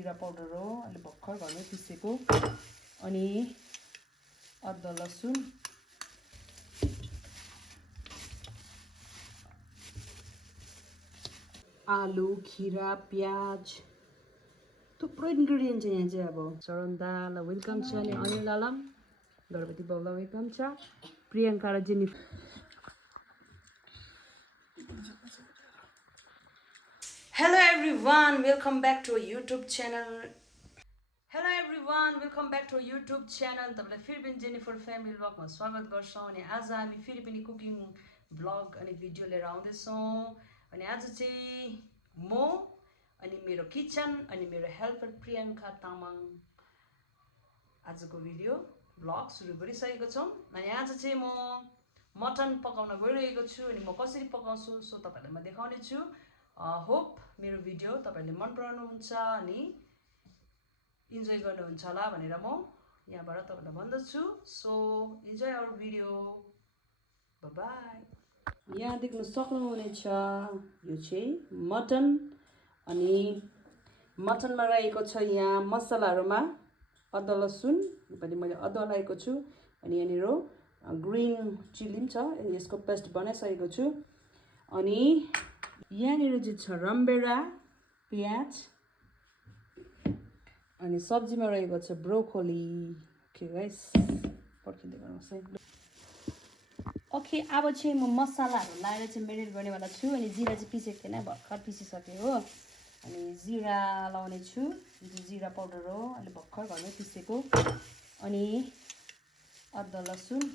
जिरा पाउडर हो अलि भर्खर घरमै पिसेको अनि अदुवा लसुन आलु खिरा प्याज थुप्रो इन्ग्रेडियन्ट छ यहाँ चाहिँ अब चरण दाल वेलकम छ अनि अनिल दालम गणपति बाबुलाई वेलकम छ प्रियङ्का र Jennifer Hello everyone, welcome back to our YouTube channel. Hello everyone, welcome back to our YouTube channel. तपाईलाई फेरि पनि जेनिफर फ्यामिली ब्लगमा स्वागत गर्छौं अनि आज हामी फेरि पनि कुकिङ ब्लग अनि भिडियो लिएर आउँदैछौं अनि आज चाहिँ म अनि मेरो किचन अनि मेरो हेल्पर प्रियङ्का तामाङ आजको भिडियो ब्लग सुरु गरिसकेको छौं अनि आज चाहिँ म मटन पकाउन गइरहेको छु अनि म कसरी पकाउँछु सो तपाईलाई म देखाउने छु होप मेरो भिडियो तपाईले मन पराउनुहुन्छ अनि इन्जोय गर्नुहुन्छ होला भनेर म यहाँबाट तपाईलाई भन्दछु so enjoy our video bye bye यहाँ देख्न सक्नुहुनेछ यो चाहिँ मटन अनि मटनमा रहेको छ यहाँ मसलाहरुमा अदुवा लसुन पनि मैले अदुवा लगाएको छु अनि यहाँनिर ग्रीन चिली छ यसको पेस्ट बनाइसकेको छु अनि यहाँनिर चाहिँ छ रमभेडा प्याज अनि सब्जीमा रहेको छ ब्रोकोली ओके गाइस पर्खिँदै गर्नुहोस् है ओके अब चाहिँ म मसलाहरु लाएर चाहिँ मेरिनेट गर्नेवाला छु अनि जिरा चाहिँ पिसेको थिएन भर्खर पिसिसके हो अनि जिरा लाउने छु यो जिरा पाउडर हो अलि भर्खर घरमै पिसेको अनि अदुवा लसुन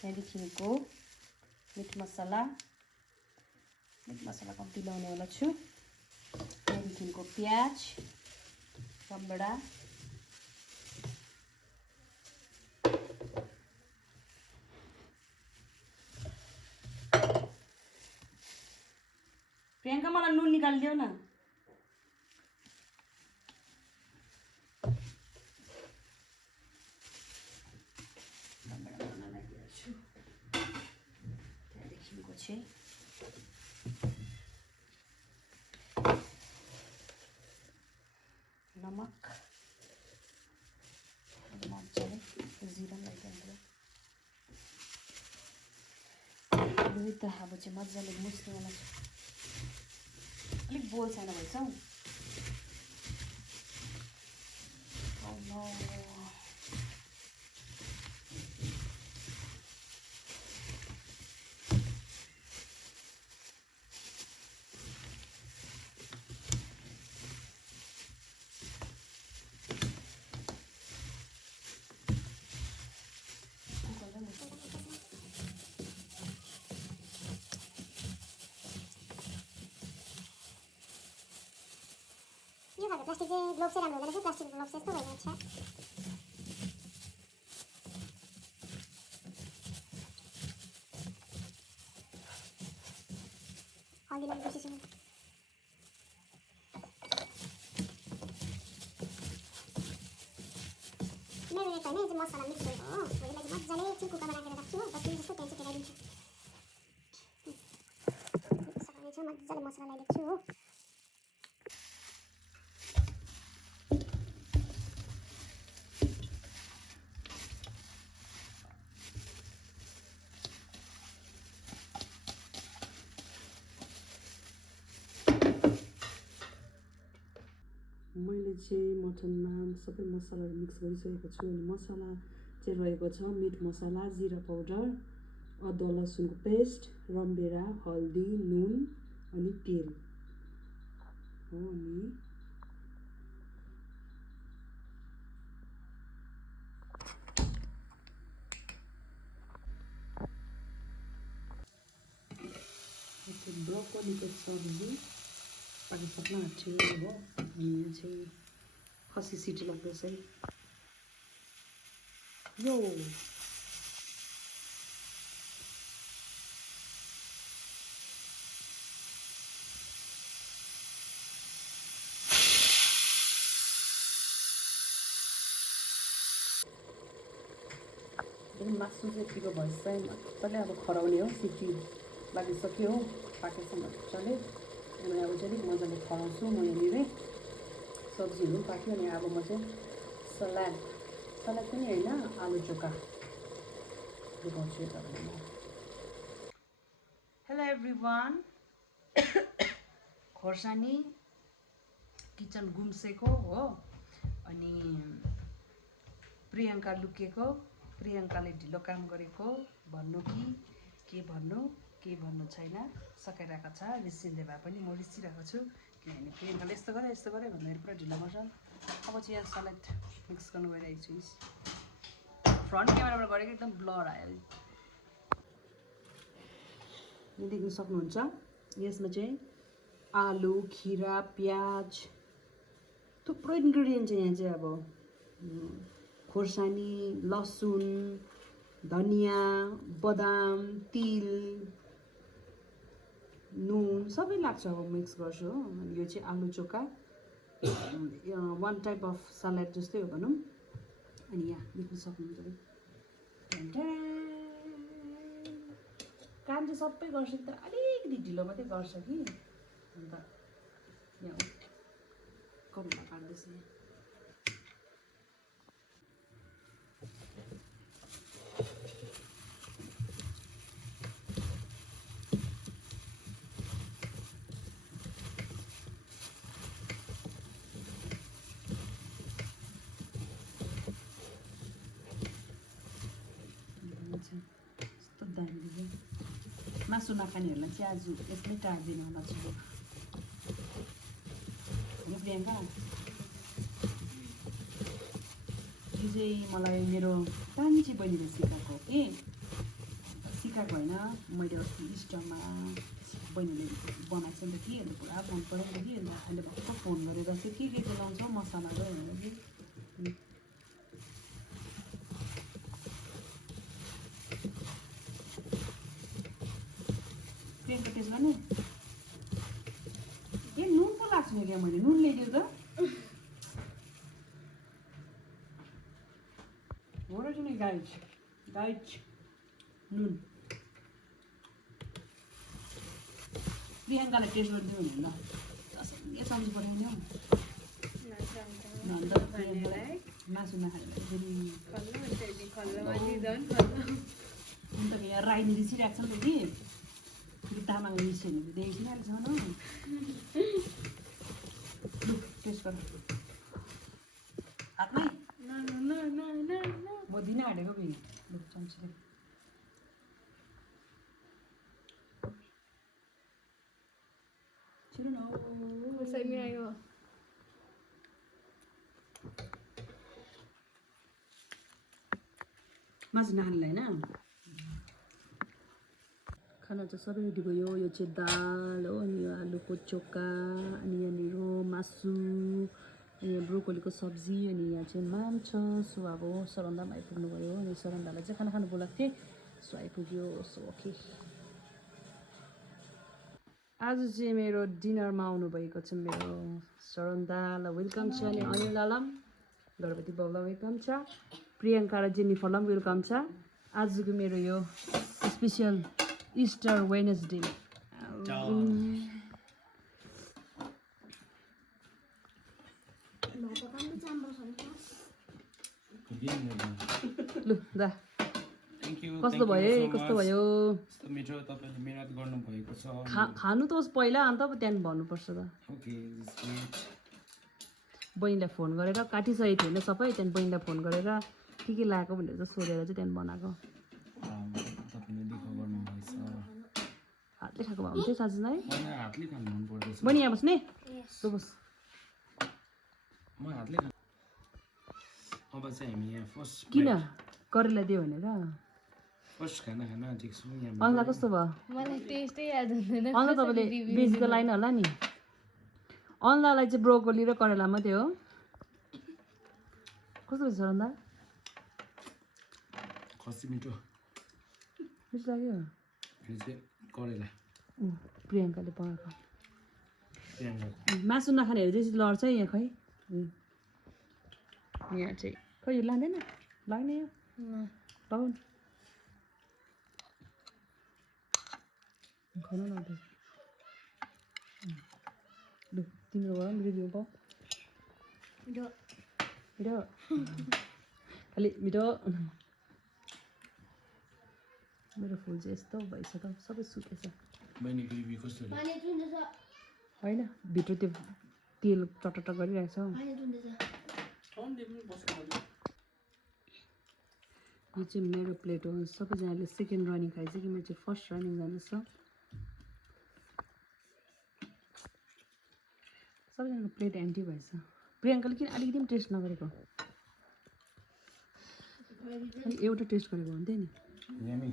त्यहाँदेखिको मिट मसला कम्ती लाउनेवाला छु त्यहाँदेखिको प्याज रमभेडा प्रियङ्का मलाई नुन निकालिदेऊ न त्यहाँदेखिको चाहिँ नमक मजाले जिरा लगाइदिनु दुई त अब चाहिँ मजाले मुस्नेवाला छ अलिक बोल छैन भएछ यो खालको प्लास्टिक चाहिँ ग्लोभ चाहिँ राम्रो हुँदैन प्लास्टिक ग्लोभ चाहिँ यस्तो भइरहेको छ हल्दी लगाउने कोसिस गर्नु मेरो एक होइन चाहिँ मसला मिक्स गरेको हो यसलाई चाहिँ मजाले एकछिन कुकरमा राखेर राख्छु हो 10 मिनट जस्तो त्यहाँ चाहिँ पेलाइदिन्छु मजाले मसला लगाइदिन्छु हो मैले चाहिँ मटनमा सबै मसलाहरु मिक्स गरिसकेको छु अनि मसला चाहिँ रहेको छ मिट मसला जिरा पाउडर अदुवा लसुनको पेस्ट रमभेडा हल्दी नुन अनि तेल हो अनि ब्रोकोलीको सब्जी पाकिसक्न आँट्यो हो अनि यहाँ चाहिँ खसी सिटी लाग्दैछ है यो मासु चाहिँ यतिको भएछ मजाले अब खराउने हो सिटी लागिसक्यो हो पाकेछ मजाले अनि अब चाहिँ अलिक मजाले खनाउँछु म यहाँनिर सब्जीहरू पनि पाक्यो अनि अब म चाहिँ सलाद पनि होइन आलु चोखा देखाउँछु तपाईँलाई म हेलो एभ्रिवान खोर्सानी किचन गुम्सेको हो अनि प्रियङ्का लुकेको प्रियङ्काले ढिलो काम गरेको भन्नु कि के भन्नु छैन सकाइरहेको छ रिसिँदै भए पनि म रिसिरहेको छु किनभने प्रियङ्काले यस्तो गरे भन्दाखेरि पुरा ढिलो गर्छ अब चाहिँ यहाँ सलाद मिक्स गर्नु गइरहेको छु फ्रन्ट क्यामेराबाट गरेको एकदम ब्लर आयो देख्न सक्नुहुन्छ यसमा चाहिँ आलु खिरा प्याज थुप्रो इन्ग्रिडियन्ट छ यहाँ चाहिँ अब खोर्सानी लसुन धनियाँ बदाम तिल नुन सबै लाग्छ अब मिक्स गर्छु हो अनि यो चाहिँ आलु चोखा वान टाइप अफ सलाद जस्तै हो भनौँ अनि यहाँ देख्न सक्नुहुन्छ काम चाहिँ सबै गर्छ तर अलिकति ढिलो मात्रै गर्छ कि अन्त यहाँ कम्ला काट्दैछ यहाँ यस्तो दामी दिन्छ मासु नखानेहरूलाई चाहिँ आज यसमै टार्दिनु होला छु हो प्रियङ्का यो चाहिँ मलाई मेरो कान्छी बहिनीले सिकाएको कि सिकाएको होइन मैले अस्ति इन्स्टामा बहिनीले बनाएको छ नि त कि अन्त पुरा मन पऱ्यो नि त कि अन्त अहिले भर्खर फोन गरेर चाहिँ के चलाउँछौ मसलाको भनेर कि प्रियङ्का टेस्ट गर्ने ए नुन पो लाग्छ नि क्या मैले नुन ल्याइदियो त हो रहेछ नि गाइड नुन प्रियङ्कालाई टेस्ट गरिदिनु भने ल ए सब्जी पठाइदिनु अन्त प्रियङ्कालाई मासु नखाएर फेरि अन्त यहाँ राइनी रिसिरहेको छ नि त कि तामाङ मिस्यो भने देखिहाल्छ न लु टेस्ट गर हातमै म दिन हाटेको फेरि लु चम्चीले छिटो न मासु नखानेलाई होइन खाना चाहिँ सबै रेडी भयो यो चाहिँ दाल हो अनि यो आलुको चोखा अनि यहाँनिर मासु अनि यहाँ ब्रोकोलीको सब्जी अनि यहाँ चाहिँ माम छ सो अब सरन्दामा आइपुग्नु भयो अनि सरन्दालाई चाहिँ खाना खानु बोलाएको थिएँ सो आइपुग्यो सो ओके आज चाहिँ मेरो डिनरमा आउनुभएको छ मेरो सरन्दालाई वेलकम छ अनि अनिललाई गणपति बाबुलाई वेलकम छ प्रियङ्का र जेनिफरलाई पनि वेलकम छ आजको मेरो यो स्पेसियल इस्टर वेडनेसडे लु दा कस्तो भयो मिठो तपाईले मेहनत गर्नु भएको छ खानु त ओस् पहिला अन्त त्यहाँदेखि भन्नुपर्छ त बहिनीलाई फोन गरेर काटिसकेको थिएन सबै त्यहाँदेखि बहिनीलाई फोन गरेर के लगाएको भनेर चाहिँ सोधेर चाहिँ त्यहाँदेखि बनाएको हातले खाएको भए हुन्थ्यो साँच्चै बहिनी यहाँ बस्ने तँ बस् किन करेला दियो भनेर फर्स्ट खाना खान आँटेको छु यहाँ अन्त कस्तो भयो मलाई टेस्टै याद हुँदैन अन्त तपाईँले बेसीको लाइन होला नि अन्लालाई चाहिँ ब्रोकोली र करेला मात्रै हो कस्तो भएछ अन्त खसी मिठो मिठो लाग्यो करेला प्रियङ्काले पकाएको प्रियङ्का मासु नखानेहरू चाहिँ लड्छ यहाँ खै यहाँ चाहिँ खै यो लाँदैन लाग्ने यो लगाउनु खानु लाग्दैछ लु तिम्रो भयो रिभ्यू पाऊ मिठो मिठो अलि मिठो मेरो फुल चाहिँ यस्तो भएछ त सबै सुकेछ बहिनीको रिभ्यू कस्तो छ पानी चुन्दैछ होइन भित्र त्यो तेल चटट गरिरहेको छ पानी चुन्दैछ यो चाहिँ मेरो प्लेट हो सबैजनाले सेकेन्ड रनिङ खाइछ कि मेरो चाहिँ फर्स्ट रनिङ जाँदैछ सबैजनाको प्लेट एम्टी भएछ प्रियङ्काले किन अलिकति पनि टेस्ट नगरेको अलिक एउटा टेस्ट गरेको हुन्थ्यो नि यमी